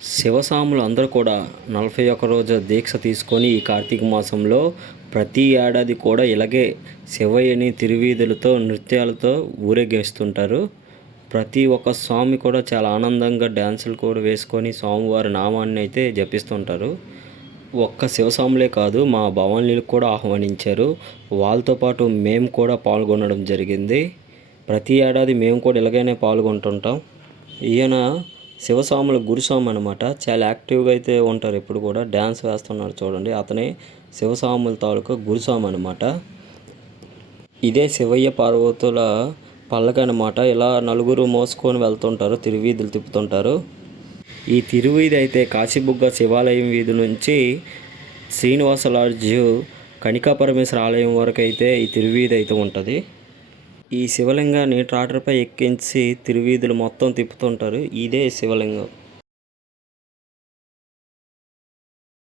శివసాములు అందరూ కూడా నలభై ఒక్క రోజు దీక్ష తీసుకొని ఈ కార్తీక మాసంలో ప్రతి ఏడాది కూడా ఇలాగే శివయ్యని తిరువీధులతో నృత్యాలతో ఊరేగిస్తుంటారు. ప్రతి ఒక్క స్వామి కూడా చాలా ఆనందంగా డ్యాన్సులు కూడా వేసుకొని స్వామివారి నామాన్ని అయితే జపిస్తుంటారు. ఒక్క శివస్వాములే కాదు మా భవానీలకు కూడా ఆహ్వానించారు. వాళ్ళతో పాటు మేము కూడా పాల్గొనడం జరిగింది. ప్రతి ఏడాది మేము కూడా ఇలాగైనా పాల్గొంటుంటాం. ఈయన శివస్వాముల గురుస్వామి అనమాట చాలా యాక్టివ్గా అయితే ఉంటారు ఇప్పుడు కూడా. డ్యాన్స్ వేస్తున్నారు చూడండి. అతనే శివస్వాముల తాలూకా గురుస్వామి అనమాట ఇదే శివయ్య పార్వతుల పల్లక అనమాట ఇలా నలుగురు మోసుకొని వెళ్తుంటారు తిరువీధులు తిప్పుతుంటారు. ఈ తిరువీధి అయితే కాశీబుగ్గ శివాలయం వీధి నుంచి శ్రీనివాస లాడ్జ్ కనికా పరమేశ్వర ఆలయం వరకు అయితే ఈ తిరువీధి అయితే ఉంటుంది. ఈ శివలింగాన్ని ట్రాక్టర్పై ఎక్కించి తిరువీధులు మొత్తం తిప్పుతుంటారు. ఇదే శివలింగం.